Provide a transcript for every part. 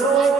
so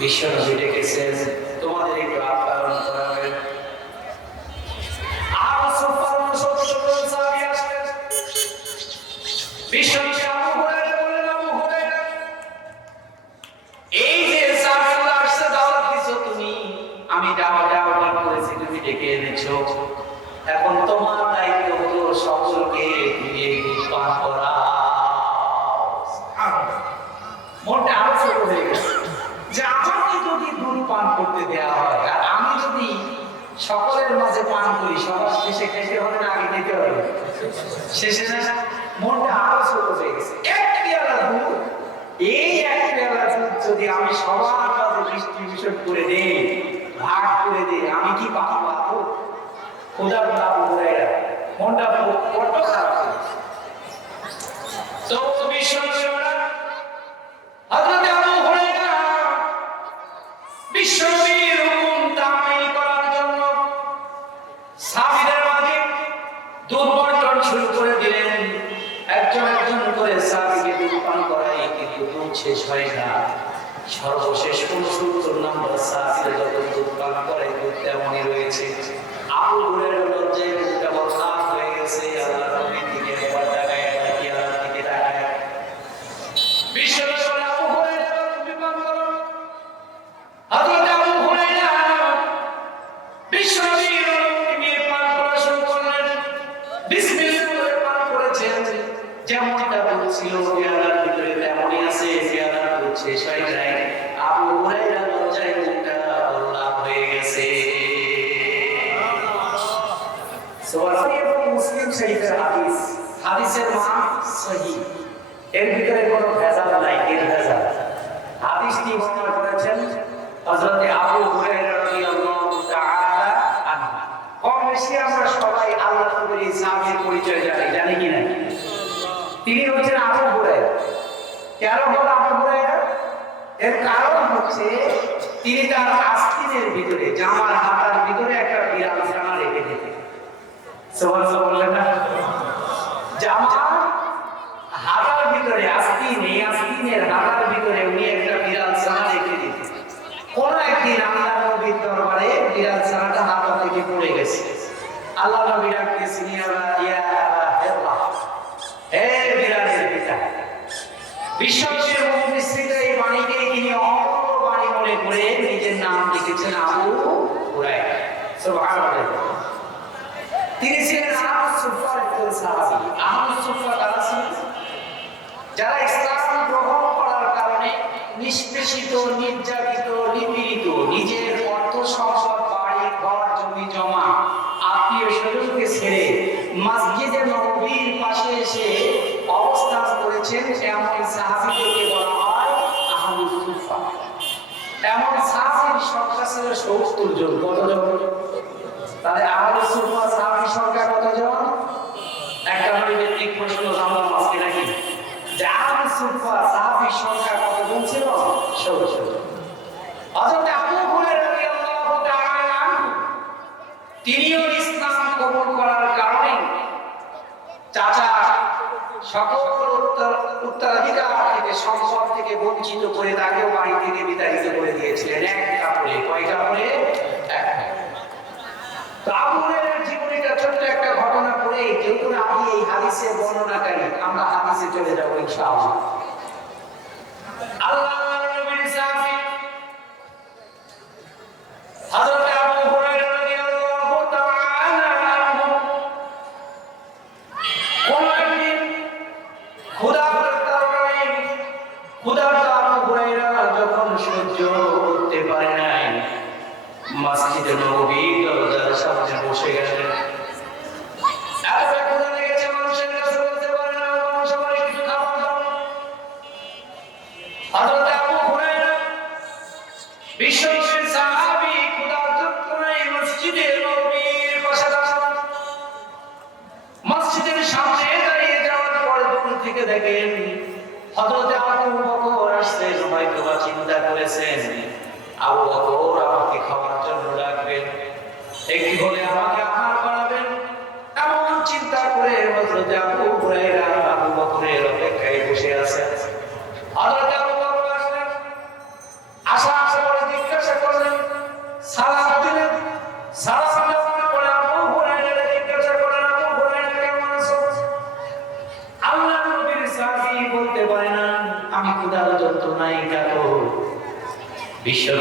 বিশ্বনবী ডেকেছেন তোমাদের একটু আপ্যায়ন তুমি। আমি দাওয়াত দাওয়াত করেছি তুমি ডেকে এনেছো। এখন শেষে না মনটা আরও ছোট হয়ে গেছে। এক পেয়ালা দুধ এই এক পেয়ালা দুধ যদি আমি সবার মাঝে ডিস্ট্রিবিউশন করে দেই, ভাগ করে দেই, আমি কি পাবো পাবো খোদা খোদা বলে মনটা বড্ড খারাপ হয়ে গেছে। তো বিশ্বনবীরা হযরত শেষ হয় না। সর্বশেষ উনসত্তর নম্বর সাহাবীরা যখন দুধ পান করে, তেমনই রয়েছে। হুরায়রা লজ্জায় দুধটা বদলা হয়ে গেছে আল্লাহ বেশি আমরা সবাই আল্লাহ নবীর এই সাহাবীর পরিচয় জানি জানি কি না? তিনি হচ্ছেন আবু হুরায়রা। কেন বল আবু হুরায়রা? এর কারণ হচ্ছে তিনি তার আস্তিনের ভিতরে জামার হাতার ভিতরে একটা বিড়াল ছানা রেখে দিতেন সুবহানাল্লাহ বললেন না? জামা হাতার ভিতরে, আস্তিন আস্তিনের হাতার ভিতরে উনি একটা বিড়াল ছানা রেখে দিতেন কোন একদিন আল্লাহ নবীর দরবারে বিড়াল ছানাটা হাতা থেকে পড়ে গেছে আল্লাহ যারা গ্রহণ করার কারণে নিষ্পেষিত নির্যাতিত নিপীড়িত নিজের অর্থ সম্পদ ঘর জমি জমা। আত্মীয় স্বজনকে ছেড়ে মসজিদে নবীর পাশে এসে অবস্থান করেছেন এমন সাহাবীদেরকে বলা হয় আহমদ সুফা। এমন সাহাবীর সংখ্যা ছিল সত্তর জন। কতজন? তাহলে আহলে সুফা সাহাবী সংখ্যা কতজন? একটা নৈবেদিক প্রশ্ন জানলাম আজকে নাকি? যে আহলে সুফা সাহাবী সংখ্যা কতজন ছিল? ষোলো জন। তিনিও ইসলাম কবর করার কারণে চাচা সকল উত্তরাধিকার থেকে সংসদ থেকে বঞ্চিত করে তাকেও বাড়ি থেকে বিতাড়িত করে দিয়েছিলেন। এক কাপড়ে কয় কাপড়ে? জীবনীটা ছোট্ট একটা ঘটনা পড়ে যেহেতু আমি এই হাদিসে বর্ণনাকারী, আমরা হাদিসে চলে যাব ইনশাআল্লাহ। আল্লাহ হযরত আবু বকর আসছেন হয়তো বা চিন্তা করেছেন, আবু বকর আমাকে খাওয়ার জন্য ডাকবেন একটি হলে আমাকে আহার করাবেন এমন চিন্তা করে হযরত আবু হুরায়রা আবু বকরের অপেক্ষায় বসে আছেন হযরত আবু বকর আসলেন। আশা আশা করে জিজ্ঞাসা করলেন, সালাম দিলেন। সালাম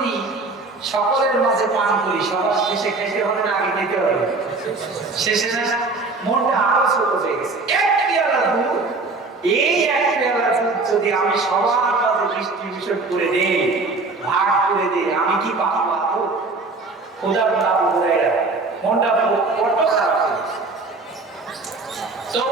যদি সকলের মাঝে পান করি, সবার শেষে খেতে হবে না আগে খেতে হবে। শেষে না, মনটা আরও ছোট হয়ে গেছে। এক পেয়ালা দুধ, এই এক পেয়ালা দুধ যদি আমি সবার মাঝে ডিস্ট্রিবিউশন করে দেই, ভাগ করে দেই, আমি কি পাবো পাবো খোদা মনটা বড্ড খারাপ হয়ে গেছে। তো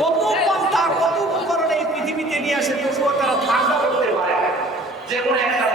কত পন্থা কত উপকরণ এই পৃথিবীতে নিয়ে আসে, তবুও তারা ধারণা পারে যে কোনো একটা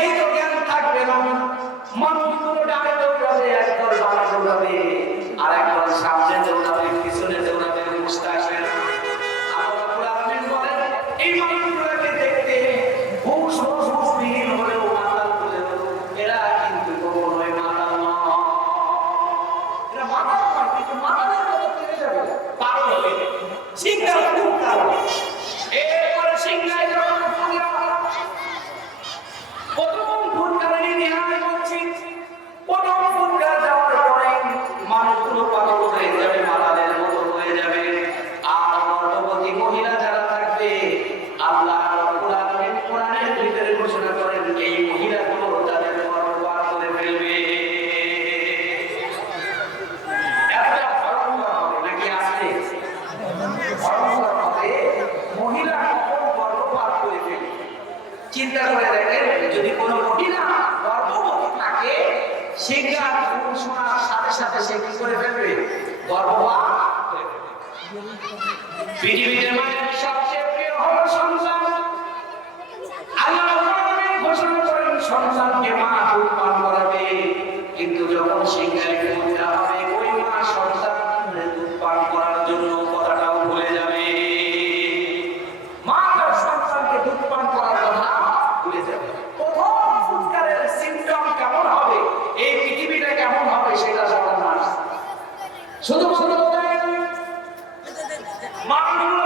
নিহিত জ্ঞান থাকবে না। মানুষ কোনো পুরোটা আরেকজন একদল বাড়া যাবে বাঙালিগুলো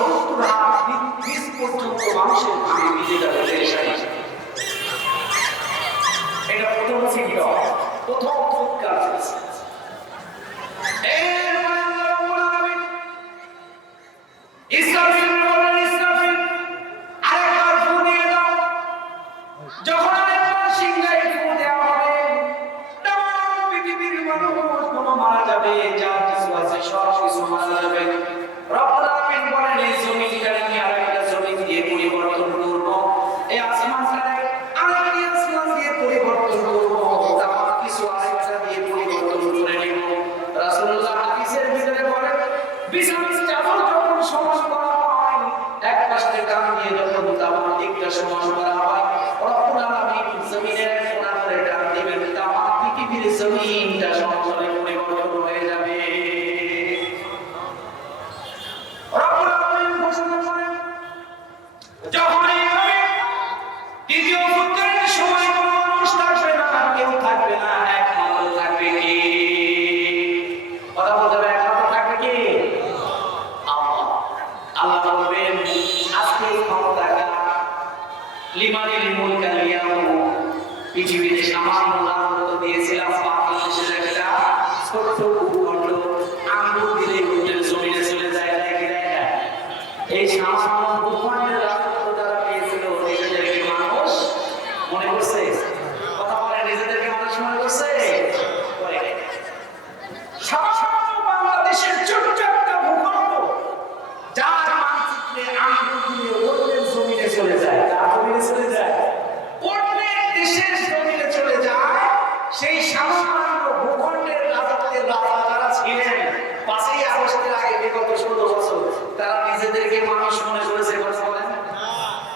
সত্তর হাত নিচ মানুষের ঘামে এটা প্রথম সিগনাল প্রথম ফুৎকার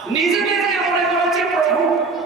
你这边这样过来过来接我老公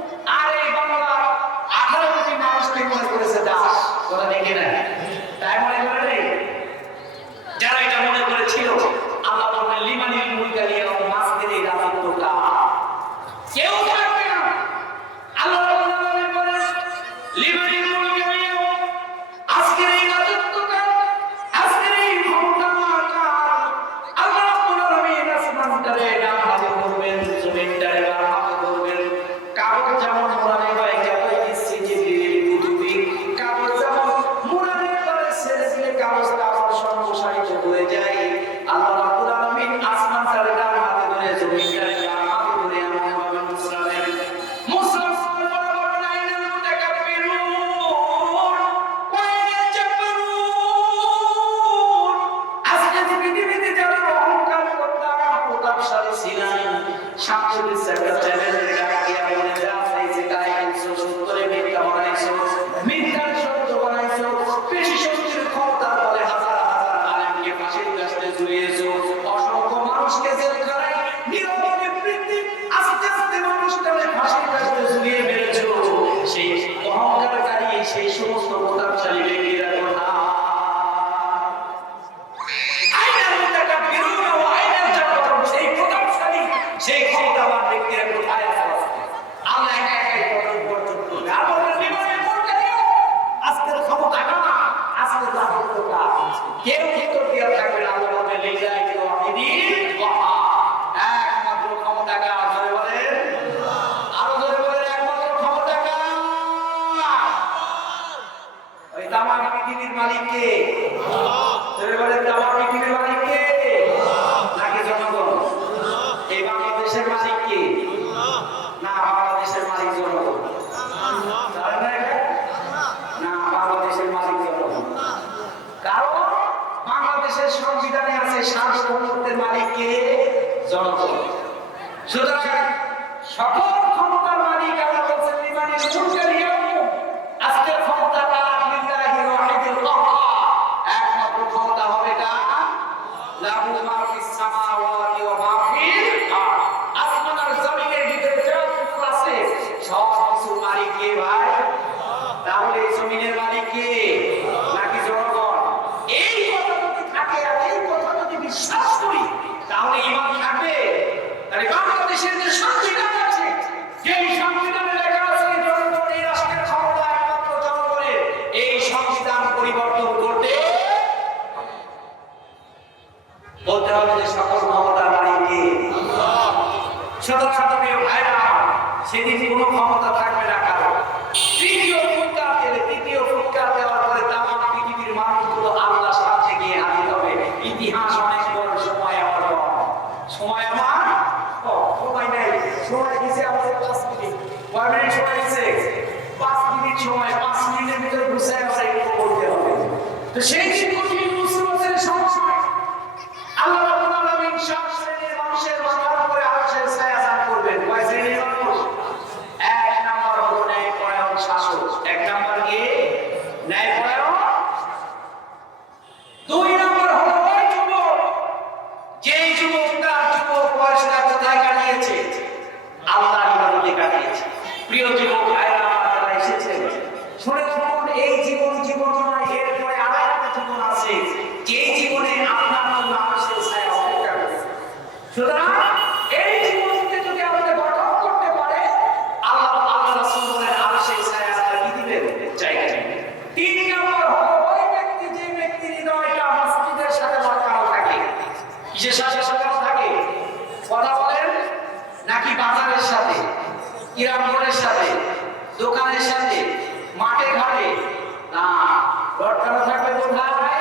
লটকানো থাকবে কোথায়? ভাই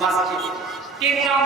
মসজিদ তিন নম্বর